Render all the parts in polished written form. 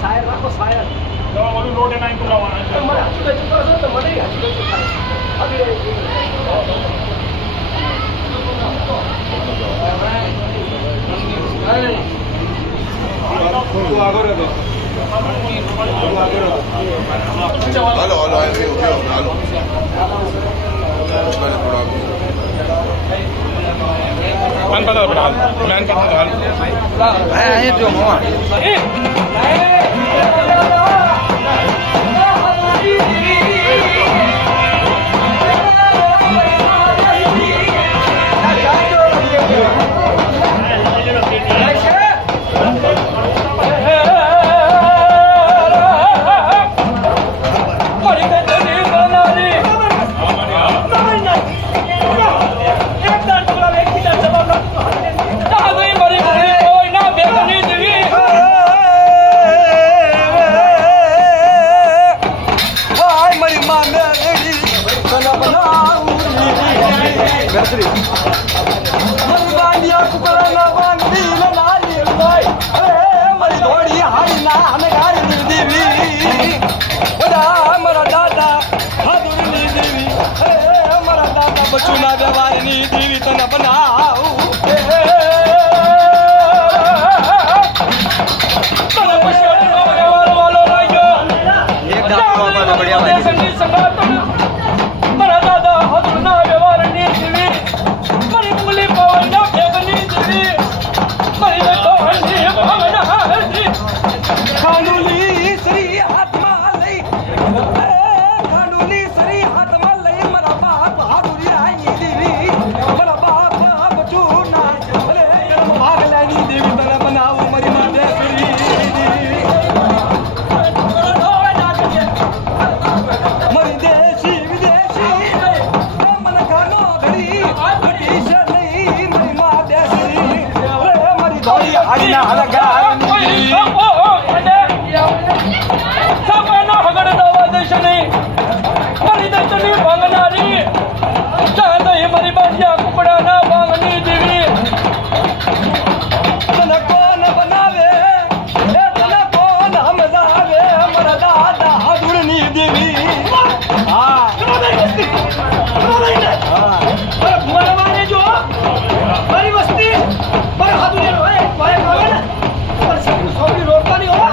શાયર રાખો શાયર નોટ એના બચુના વ્યવહારની દેવી તને બનાવું મારા દાદા હજુના વ્યવહારની દેવી મારી મુલી પવનના ભેગની દેવી મારી તોહની ભાવના ખાનુલી શ્રી હાથમાં લઈ ખાનુલી શ્રી હાથમાં લઈ મારા બાપ હાથુરી રાઈ દેવી મારા બાપ બચુના અરે ભાગ લાગી દેવી તને બનાવું મારી માતે શ્રી મારી દેશી વિદેશી મન કાનો ઘડી અટીશ નહીં મારી માતે શ્રી મારી ધોળી આડીના હલગાની સપનો હગડ દવા દેશની મારી દત્તની ભાંગનારી ચાંદઈ મારી બાંડિયા કુકડાના ભાંગની દેવી તને કોણ બનાવે તને કોણ સમજાવે મારા દાદા હાદુરની દેવી હા મારી જો મારી વસ્તી મારા હાદુરી ભાઈ આવે ને સૌથી રોકવાની હોવા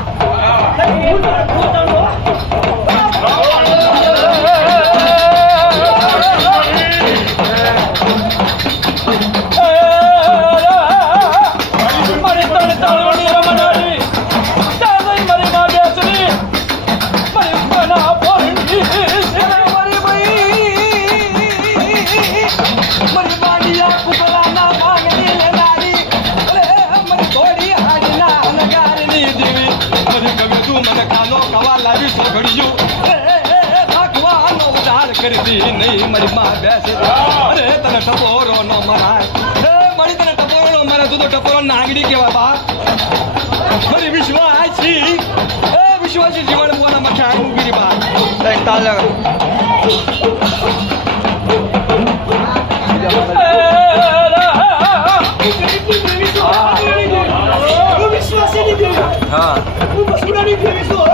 નહીં મારી માં બેસે અરે તને ટપોરો નો મરાય મારી તને ટપોરો મારે તું તો ટપોરો નાગડી કેવા બા મારી વિશ્વાસી વિશ્વાસી જીવન મોના મઠા ઉગીરી બા તાલ વિશ્વાસી ની દેવી હા હું બસુરાની દેવી છું